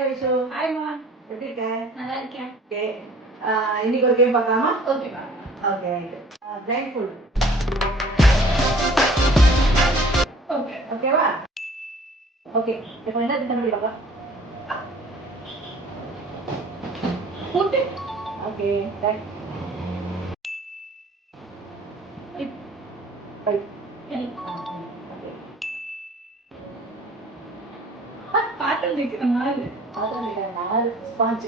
Hi Vaishu. ஹாய்மா. எப்படி இருக்க? நல்லா இருக்கேன். ஓகே. இன்னைக்கு ஒரு கேம் பார்க்கலாமா? ஓகேப்பா. ஓகே. Blind full. ஓகே. ஓகேவா? ஓகே. இப்போ என்ன திட்டமிட்டு பார்க்கலாம்? பூட்டு. ஓகே. ரைட். ரைட். ஓகே. பாத்திரம் தேய்க்கிற மாதிரி. பாத்திரம் தேய்க்கிற 4 ஸ்பாஞ்ச்.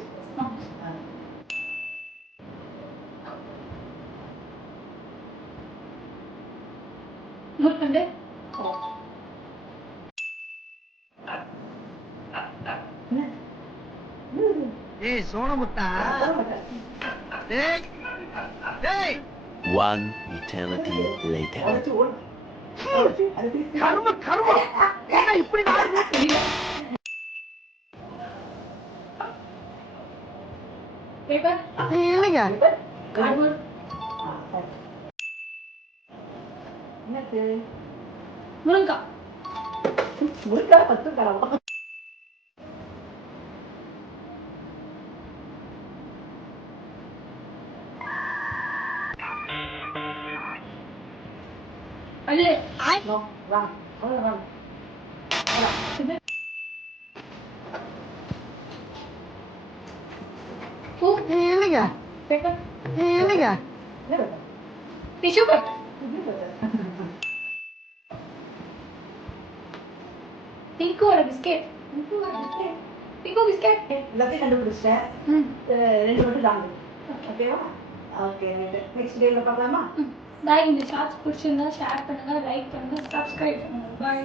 முருகண்டே. ஏய் சோனமுத்தா டேய் டேய் One eternity later. கர்ம கர்ம என்ன இப்படி பேப்பர். இல்லைங்க கார்ட்போர்ட். என்னது? முருங்கா. முருங்கா 10 தரவா? அல்ல. No wrong. ராங். பூ. இல்லைங்க பேப்பர். இல்லைங்க என்ன? Tissue paper. டிங்கோட பிஸ்கெட். டிங்கோ பிஸ்கெட். எல்லாத்தையும் கண்டுபிடிச்சிட்டேன். ம். 2 மட்டும் ராங். ஓகேவா? ஓகே. நெக்ஸ்ட் கேம்ல பார்க்கலாமா? பாய். இந்த ஷார்ட்ஸ் பிடிச்சிருந்தா ஷேர் பண்ணுங்க, லைக் பண்ணுங்க, சப்ஸ்கிரைப் பண்ணுங்க. பாய்.